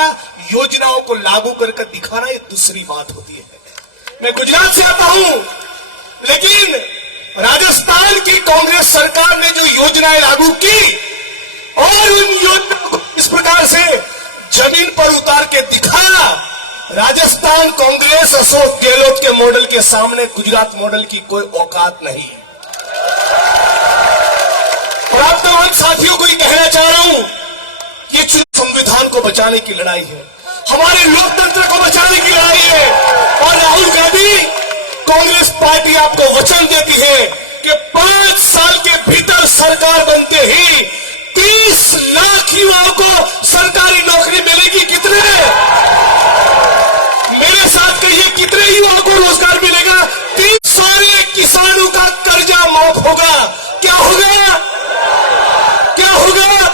दिखाना, योजनाओं को लागू करके दिखाना, ये दूसरी बात होती है। मैं गुजरात से आता हूं, लेकिन राजस्थान की कांग्रेस सरकार ने जो योजनाएं लागू की और उन योजनाओं को इस प्रकार से जमीन पर उतार के दिखाया, राजस्थान कांग्रेस अशोक गहलोत के मॉडल के सामने गुजरात मॉडल की कोई औकात नहीं। और आप तमाम साथियों को ये कहना चाह रहा हूं, ये संविधान को बचाने की लड़ाई है, हमारे लोकतंत्र को बचाने की लड़ाई है। और राहुल गांधी, कांग्रेस पार्टी आपको वचन देती है कि 5 साल के भीतर सरकार बनते ही 30 लाख युवाओं को सरकारी नौकरी मिलेगी। कितने? मेरे साथ कहिए, कितने युवाओं को रोजगार मिलेगा? 30 सारे किसानों का कर्जा माफ होगा। क्या होगा? क्या होगा?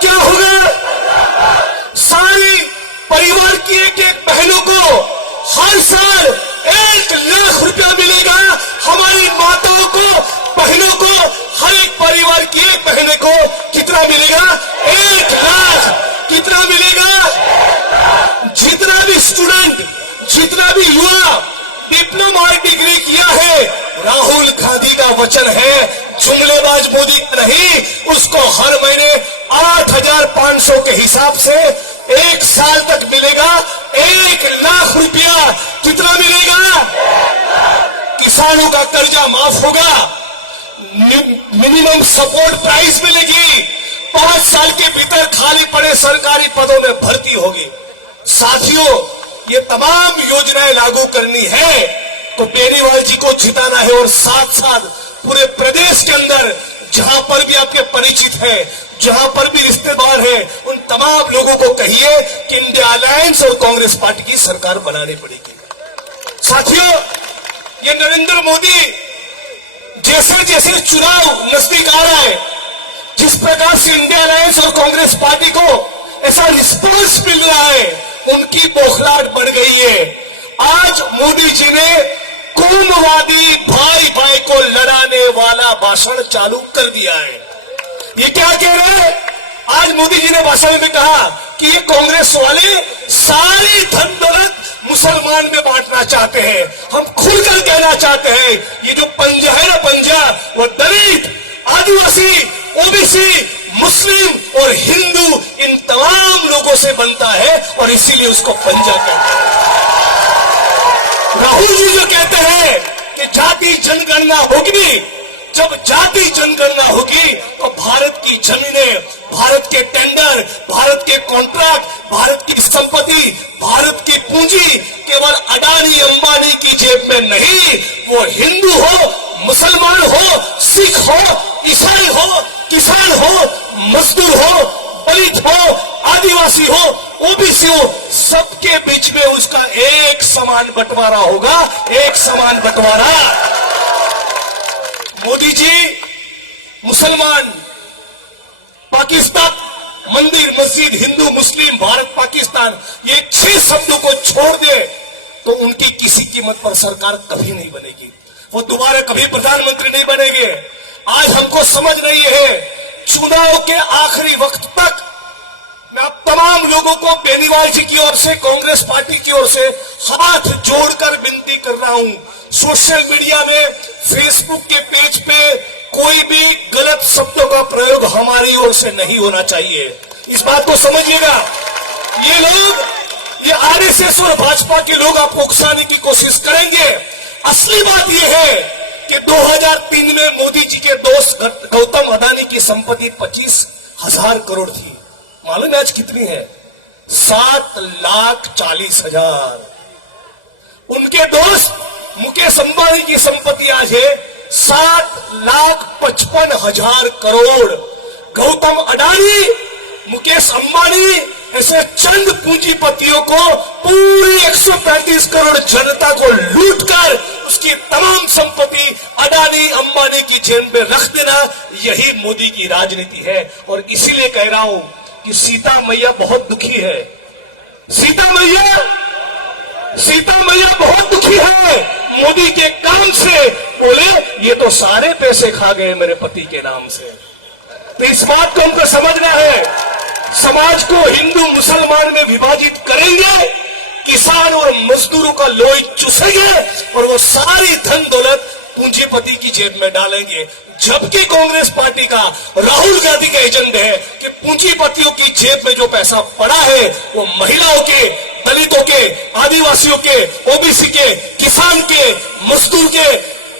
क्या होगा? सारी परिवार की एक बहनों को हर साल 1 लाख रुपया मिलेगा। हमारी माताओं को, बहनों को, हर एक परिवार की एक बहने को कितना मिलेगा? 1 लाख। कितना मिलेगा? जितना भी स्टूडेंट, जितना भी युवा डिप्लोमा और डिग्री किया है, राहुल गांधी का वचन है, जुमलेबाज मोदी नहीं, उसको हर महीने 8,500 के हिसाब से 1 साल तक मिलेगा 1 लाख रुपया। कितना मिलेगा? किसानों का कर्जा माफ होगा, मिनिमम सपोर्ट प्राइस मिलेगी, 5 साल के भीतर खाली पड़े सरकारी पदों में भर्ती होगी। साथियों, ये तमाम योजनाएं लागू करनी है तो बेनीवाल जी को जिताना है, और साथ साथ पूरे प्रदेश के अंदर जहां पर भी आपके परिचित है, जहां पर भी रिश्तेदार है, उन तमाम लोगों को कहिए कि इंडिया अलायंस और कांग्रेस पार्टी की सरकार बनानी पड़ेगी। साथियों, ये नरेंद्र मोदी जैसे जैसे चुनाव नजदीक आ रहा है, जिस प्रकार से इंडिया अलायंस और कांग्रेस पार्टी को ऐसा रिस्पॉन्स मिल रहा है, उनकी बौखलाहट बढ़ गई है। आज मोदी जी ने कौमवादी भाई भाई को लड़ाने वाला भाषण चालू कर दिया है। ये क्या कह रहे हैं? आज मोदी जी ने भाषण में कहा कि ये कांग्रेस वाले सारी धन दौलत मुसलमान में बांटना चाहते हैं। हम खुलकर कहना चाहते हैं, ये जो पंजा है ना, पंजा, वो दलित, आदिवासी, ओबीसी, मुस्लिम और हिंदू, इन तमाम लोगों से बनता है, और इसीलिए उसको पंजा कहते हैं। राहुल जी जो कहते हैं कि जाति जनगणना होगी, जब जाति जनगणना होगी तो भारत की जमीनें, भारत के टेंडर, भारत के कॉन्ट्रैक्ट, भारत की संपत्ति, भारत की पूंजी केवल अडानी अंबानी की जेब में नहीं, वो हिंदू हो, मुसलमान हो, सिख हो, ईसाई हो, किसान हो, मजदूर हो, दलित हो, आदिवासी हो, ओबीसी हो, सबके बीच में उसका एक समान बंटवारा होगा, एक समान बंटवारा। मोदी जी मुसलमान, पाकिस्तान, मंदिर मस्जिद, हिंदू मुस्लिम, भारत पाकिस्तान, ये 6 शब्दों को छोड़ दे तो उनकी किसी कीमत पर सरकार कभी नहीं बनेगी, वो दोबारा कभी प्रधानमंत्री नहीं बनेंगे। आज हमको समझ नहीं है, चुनाव के आखिरी वक्त तक मैं आप तमाम लोगों को बेनीवाल जी की ओर से, कांग्रेस पार्टी की ओर से हाथ जोड़कर विनती कर रहा हूं, सोशल मीडिया में, फेसबुक के पेज पे कोई भी गलत शब्दों का प्रयोग हमारी ओर से नहीं होना चाहिए। इस बात को समझिएगा। ये लोग, ये आरएसएस और भाजपा के लोग आपको उकसाने की कोशिश करेंगे। असली बात यह है कि 2003 में मोदी जी के दोस्त गौतम अडानी की संपत्ति 25,000 करोड़ थी। मालूम है आज कितनी है? 7,40,000। उनके दोस्त मुकेश अंबानी की संपत्ति आज है 7,55,000 करोड़। गौतम अडानी, मुकेश अंबानी, ऐसे चंद पूंजीपतियों को पूरी 135 करोड़ जनता को लूटकर उसकी तमाम संपत्ति अडानी अंबानी की जेब में रख देना, यही मोदी की राजनीति है। और इसीलिए कह रहा हूं कि सीता मैया बहुत दुखी है। सीता मैया बहुत दुखी है मोदी के काम से। बोले ये तो सारे पैसे खा गए मेरे पति के नाम से। तो इस बात को हमको समझना है समाज को हिंदू मुसलमान में विभाजित करेंगे, किसान और मजदूरों का लोही चूसेंगे और वो सारी धन दौलत पूंजीपति की जेब में डालेंगे। जबकि कांग्रेस पार्टी का, राहुल गांधी का एजेंडा है कि पूंजीपतियों की जेब में जो पैसा पड़ा है वो महिलाओं के, दलितों के, आदिवासियों के, ओबीसी के, किसान के, मजदूर के,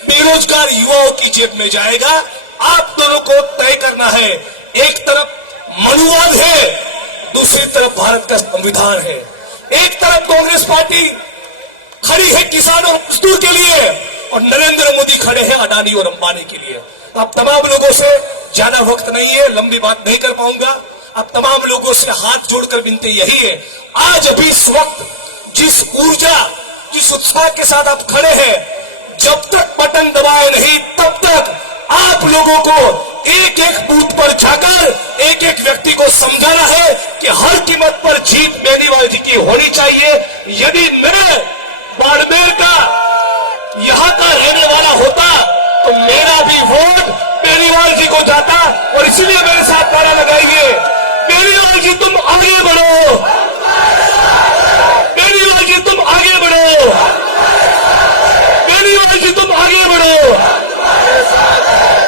बेरोजगार युवाओं की जेब में जाएगा। आप दोनों को तय करना है। एक तरफ मनुवाद है, दूसरी तरफ भारत का संविधान है। एक तरफ कांग्रेस पार्टी खड़ी है किसान और मजदूर के लिए और नरेंद्र मोदी खड़े हैं अडानी और अंबानी के लिए। अब तमाम लोगों से ज्यादा वक्त नहीं है, लंबी बात नहीं कर पाऊंगा। अब तमाम लोगों से हाथ जोड़कर विनती यही है, आज अभी इस वक्त जिस ऊर्जा, जिस उत्साह के साथ आप खड़े हैं, जब तक बटन दबाए नहीं तब तक आप लोगों को एक एक बूथ पर जाकर एक एक व्यक्ति को समझाना है कि हर कीमत पर जीत बेनीवाल जी की होनी चाहिए। यदि मैं बाड़मेर का, यहां का रहने वाला होता तो मेरा भी वोट बेनीवाल जी को जाता और इसीलिए मेरे साथ नारा लगाइए, बेनीवाल जी तुम आगे बढ़ो, बेनीवाल जी तुम आगे बढ़ो, बेनीवाल जी तुम आगे बढ़ो।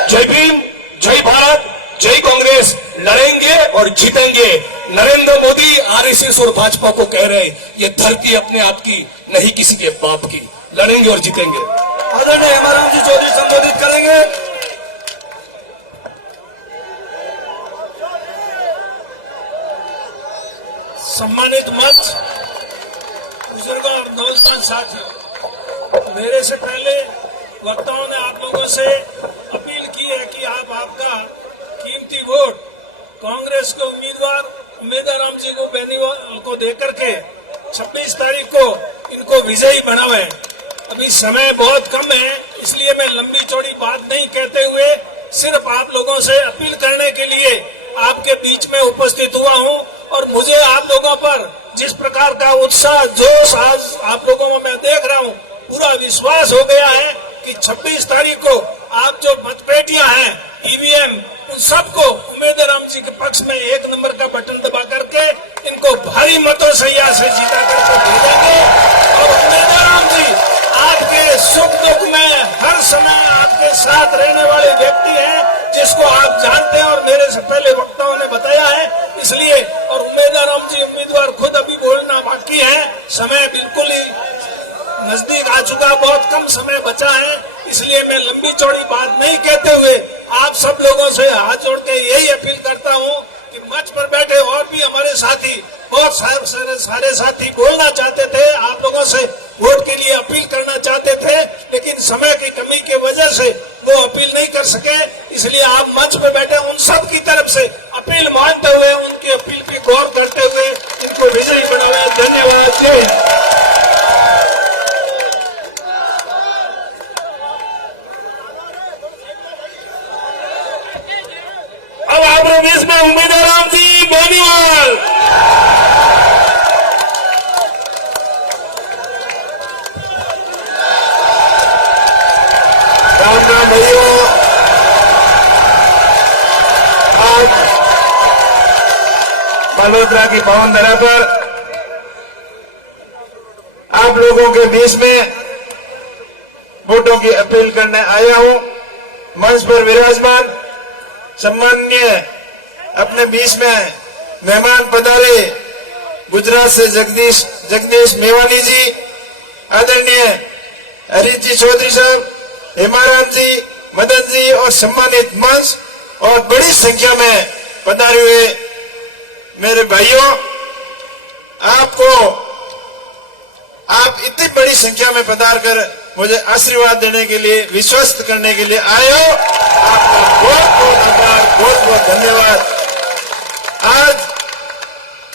जय भीम, जय भारत, जय कांग्रेस। लड़ेंगे और जीतेंगे। नरेंद्र मोदी आरएसएस और भाजपा को कह रहे हैं ये धरती अपने आप की नहीं किसी के बाप की। लड़ेंगे और जीतेंगे। आदरणीय हेमाराम जी चौधरी संबोधित करेंगे। सम्मानित मंच, बुजुर्गों और नौजवान साथियों, मेरे से पहले वक्ताओं ने आप लोगों से अपील की है कि आप आपका कीमती वोट कांग्रेस के उम्मीदवार उमेदराम जी को बेनीवाल को देकर के 26 तारीख को इनको विजयी बनावें। अभी समय बहुत कम है, इसलिए मैं लंबी चौड़ी बात नहीं कहते हुए सिर्फ आप लोगों से अपील करने के लिए आपके बीच में उपस्थित हुआ हूं। और मुझे आप लोगों पर जिस प्रकार का उत्साह, जोश आज आप लोगों में मैं देख रहा हूं, पूरा विश्वास हो गया है कि 26 तारीख को आप जो मतपेटियां हैं, ईवीएम, उन सबको उमेदराम जी के पक्ष में 1 नंबर का बटन दबा करके इनको भारी मतों से यहाँ से जीता करके भेजेंगे। और उमेदराम जी आपके सुख दुख में हर समय आपके साथ रहने वाले व्यक्ति हैं, जिसको आप जानते हैं और मेरे से पहले वक्ताओं ने बताया है। इसलिए और उमेदराम जी उम्मीदवार खुद अभी बोलना बाकी है, समय बिल्कुल ही नजदीक आ चुका, बहुत कम समय बचा है। इसलिए मैं लंबी चौड़ी बात नहीं कहते हुए आप सब लोगों से हाथ जोड़ के यही अपील करता हूं कि मंच पर बैठे और भी हमारे साथी, बहुत सारे साथी बोलना चाहते थे, आप लोगों से वोट के लिए अपील करना चाहते थे, लेकिन समय की कमी की वजह से वो अपील नहीं कर सके। इसलिए आप मंच पर बैठे उन सब की तरफ से अपील मानते हुए, उनकी अपील की गौर करते हुए इनको विजयी बनावे। धन्यवाद। जय हिंद। अब आप प्रदेश में उमेदराम जी बेनीवाल। राम राम भाइयों, आज मल्होत्रा की पावन धरा पर आप लोगों के बीच में वोटों की अपील करने आया हूं। मंच पर विराजमान सम्माननीय अपने बीच में मेहमान पधारे गुजरात से जगदीश मेवानी जी, आदरणीय हरीश जी चौधरी साहब, हेमाराम जी, मदन जी और सम्मानित मंच और बड़ी संख्या में पधारे हुए मेरे भाइयों, आप इतनी बड़ी संख्या में पधार कर मुझे आशीर्वाद देने के लिए, विश्वस्त करने के लिए आए हो। आपका बहुत बहुत आभार, बहुत बहुत धन्यवाद। आज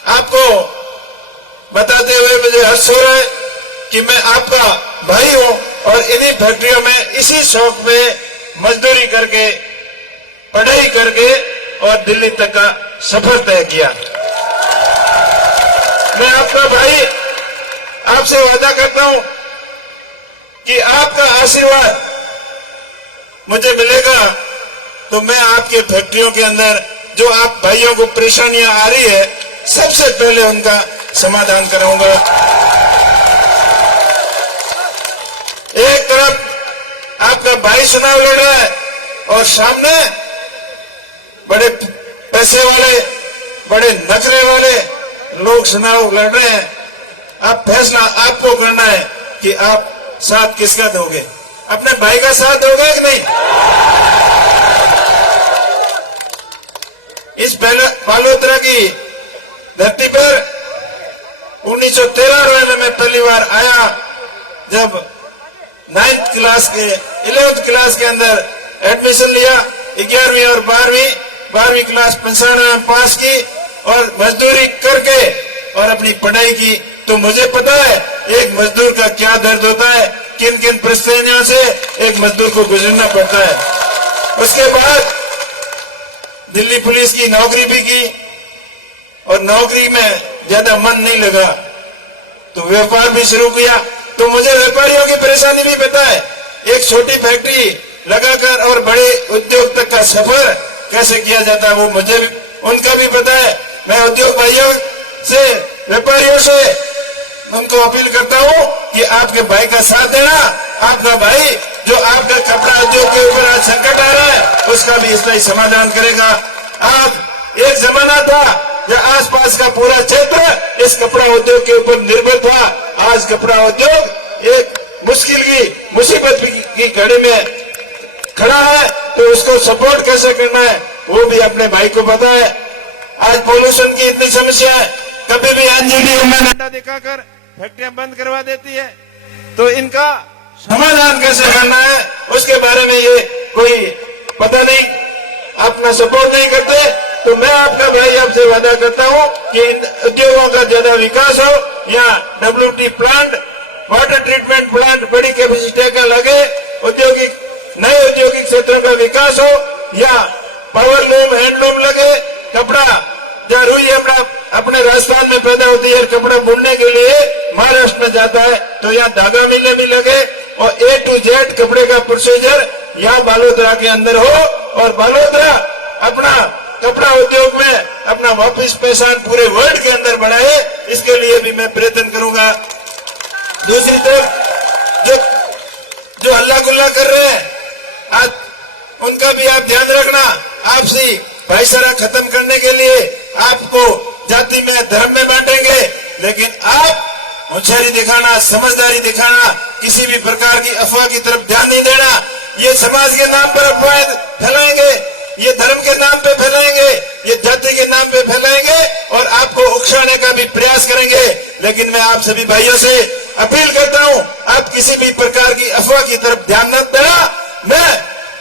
आपको बताते हुए मुझे हर्ष हो रहा है कि मैं आपका भाई हूं और इन्हीं फैक्ट्रियों में इसी शौक में मजदूरी करके, पढ़ाई करके और दिल्ली तक का सफर तय किया। मैं आपका भाई, आपसे वादा करता हूं कि आपका आशीर्वाद मुझे मिलेगा तो मैं आपके फैक्ट्रियों के अंदर जो आप भाइयों को परेशानियां आ रही है, सबसे पहले उनका समाधान कराऊंगा। एक तरफ आपका भाई चुनाव लड़ रहा है और सामने बड़े पैसे वाले, बड़े नखरे वाले लोग चुनाव लड़ रहे हैं। अब फैसला आपको करना है कि आप साथ किसका दोगे। अपने भाई का साथ दोगे कि नहीं? इस बालोतरा की धरती पर 1993 में मैं पहली बार आया, जब 9th क्लास के 11th क्लास के अंदर एडमिशन लिया। 11वीं और 12वीं क्लास 95 में पास की और मजदूरी करके और अपनी पढ़ाई की। तो मुझे पता है एक मजदूर का क्या दर्द होता है, किन किन परेशानियों से एक मजदूर को गुजरना पड़ता है। उसके बाद दिल्ली पुलिस की नौकरी भी की और नौकरी में ज्यादा मन नहीं लगा तो व्यापार भी शुरू किया। तो मुझे व्यापारियों की परेशानी भी पता है, एक छोटी फैक्ट्री लगाकर और बड़े उद्योग तक का सफर कैसे किया जाता है, वो मुझे उनका भी पता है। मैं उद्योग भाइयों से, व्यापारियों से उनको अपील करता हूं कि आपके भाई का साथ देना। आपका भाई जो आपका कपड़ा उद्योग के ऊपर आज संकट आ रहा है, उसका भी स्थायी समाधान करेगा। आप एक जमाना था जब आसपास का पूरा क्षेत्र इस कपड़ा उद्योग के ऊपर निर्भर था। आज कपड़ा उद्योग एक मुसीबत की घड़ी में खड़ा है, तो उसको सपोर्ट कैसे करना है वो भी अपने भाई को पता है। आज पोल्यूशन की इतनी समस्या है, कभी भी एनजीटी में डंडा दिखाकर फैक्ट्रियां बंद करवा देती है, तो इनका समाधान कैसे करना है उसके बारे में ये कोई पता नहीं, अपना सपोर्ट नहीं करते। तो मैं आपका भाई आपसे वादा करता हूं कि इन उद्योगों का ज्यादा विकास हो, या WT plant, water treatment plant बड़ी कैपेसिटी का लगे, नए औद्योगिक क्षेत्रों का विकास हो, या पावर लूम, हैंडलूम लगे। कपड़ा जहाँ रुई अपने राजस्थान में पैदा होती है, कपड़ा बुनने के लिए महाराष्ट्र में जाता है, तो यहाँ धागा मिलने भी लगे और A to Z कपड़े का प्रोसीजर यहाँ बालोतरा के अंदर हो और बालोतरा अपना कपड़ा उद्योग में अपना वापिस पहचान पूरे वर्ल्ड के अंदर बढ़ाए। इसके लिए भी मैं प्रयत्न करूंगा। दूसरी तरफ जो हल्ला गुल्ला कर रहे हैं, आज उनका भी आप ध्यान रखना। आपसी भाईचारा खत्म करने के लिए आपको जाति में, धर्म में बांटेंगे, लेकिन आप होशियारी दिखाना, समझदारी दिखाना, किसी भी प्रकार की अफवाह की तरफ ध्यान नहीं देना। ये समाज के नाम पर अफवाह फैलाएंगे, ये धर्म के नाम पे फैलाएंगे, ये जाति के नाम पे फैलाएंगे और आपको उकसाने का भी प्रयास करेंगे। लेकिन मैं आप सभी भाइयों से अपील करता हूं, आप किसी भी प्रकार की अफवाह की तरफ ध्यान न देना। मैं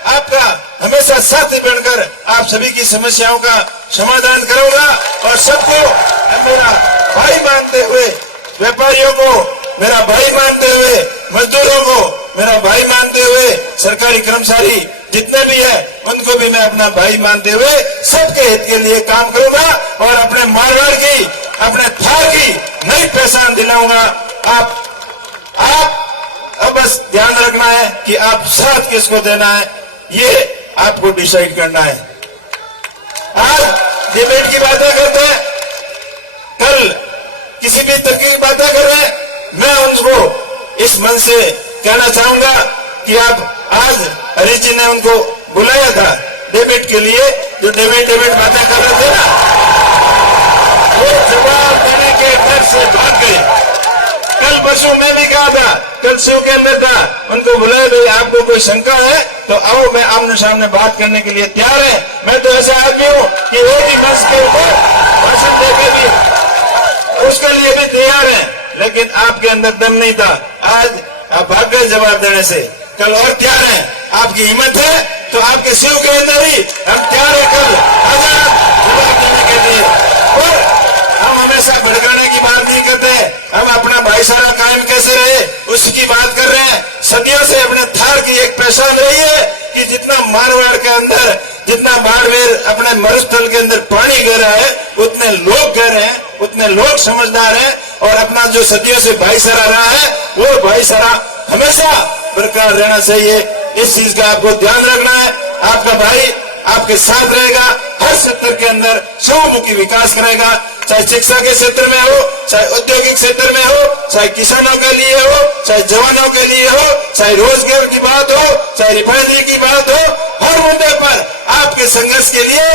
आपका हमेशा साथी बनकर आप सभी की समस्याओं का समाधान करूंगा और सबको अपना भाई मानते हुए, व्यापारियों को मेरा भाई मानते हुए, मजदूरों को मेरा भाई मानते हुए, सरकारी कर्मचारी जितने भी है उनको भी मैं अपना भाई मानते हुए सबके हित के लिए काम करूंगा और अपने मारवाड़ की, अपने थार की नई पहचान दिलाऊंगा। आप अब बस ध्यान रखना है कि आप साथ किसको देना है, ये आपको डिसाइड करना है। आज डिबेट की बातें करते हैं, कल किसी भी तरीके की बातें कर रहे हैं। मैं उनको इस मन से कहना चाहूंगा कि आप आज हरीश जी ने उनको बुलाया था डिबेट के लिए, जो डिबेट बातें कर रहे थे ना, वो जवाब देने के डर से भाग गए। कल परसों मैं भी कहा था, कल शिव के अंदर था, उनको बुलाया, भाई आपको कोई शंका है तो आओ, मैं आमने सामने बात करने के लिए तैयार है। मैं तो ऐसा आदमी हूं कि वो भी बस के ऊपर भाषण देके भी उसके लिए भी तैयार है, लेकिन आपके अंदर दम नहीं था। आज आप भाग गए जवाब देने से, कल और तैयार है, आपकी हिम्मत है तो आपके शिव के अंदर ही हम तैयार है कल आजाद जवाब देने के लिए। और हम हमेशा भड़काने की बात नहीं करते, हम अपना भाईचारा कायम कैसे रहे उसकी बात कर रहे हैं। सदियों से अपने थार की एक पहचान रही है कि जितना मारवाड़ के अंदर, जितना बाड़मेर अपने मरुस्थल के अंदर पानी गहरा है, उतने लोग गहरे हैं, उतने लोग समझदार हैं और अपना जो सदियों से भाईचारा रहा है वो भाईचारा हमेशा बरकरार रहना चाहिए। इस चीज का आपको ध्यान रखना है। आपका भाई आपके साथ रहेगा, हर सेक्टर के अंदर सर्वमुखी विकास करेगा, चाहे शिक्षा के क्षेत्र में हो, चाहे औद्योगिक क्षेत्र में हो, चाहे किसानों के लिए हो, चाहे जवानों के लिए हो, चाहे रोजगार की बात हो, चाहे रिफाइनरी की बात हो, हर मुद्दे पर आपके संघर्ष के लिए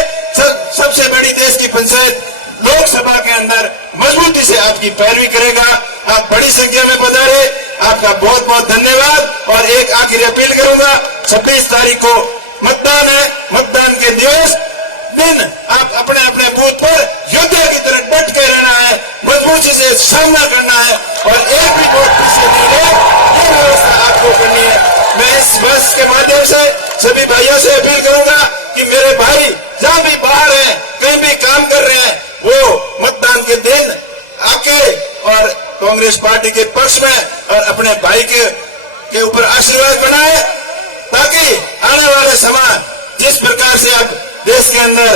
सबसे बड़ी देश की पंचायत लोकसभा के अंदर मजबूती से आपकी पैरवी करेगा। आप बड़ी संख्या में पधारे, आपका बहुत बहुत धन्यवाद। और एक आखिरी अपील करूंगा, 26 तारीख को मतदान है, मतदान के दिन आप अपने अपने बूथ पर योद्धा की तरह डट के रहना है, मजबूती से सामना करना है और एक भी वोट पीछे नहीं है, ये व्यवस्था आपको करनी है। मैं इस बस के माध्यम से सभी भाइयों से अपील करूंगा कि मेरे भाई जहां भी बाहर है, कहीं भी काम कर रहे हैं, वो मतदान के दिन आके और कांग्रेस पार्टी के पक्ष में और अपने भाई के ऊपर आशीर्वाद बनाए, ताकि आने वाले समय जिस प्रकार से अब देश के अंदर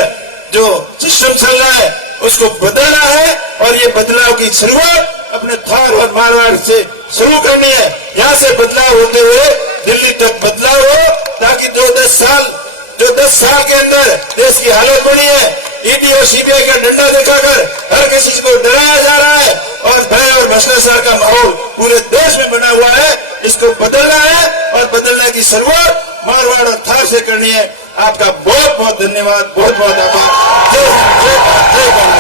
जो सिस्टम चल रहा है उसको बदलना है और ये बदलाव की शुरुआत अपने थार और मारवाड़ से शुरू करनी है। यहाँ से बदलाव होते हुए दिल्ली तक बदलाव हो, ताकि जो 10 साल के अंदर देश की हालत बनी है, ईडी और सीबीआई का डंडा दिखाकर हर किसी को डराया जा रहा है और भय और भ्रष्टाचार का माहौल पूरे देश में बना हुआ है, इसको बदलना है और बदलने की शुरुआत मारवाड़ और थार से करनी है। आपका बहुत बहुत धन्यवाद, बहुत बहुत आभार। जय हिंद, जय भारत, जय भारत।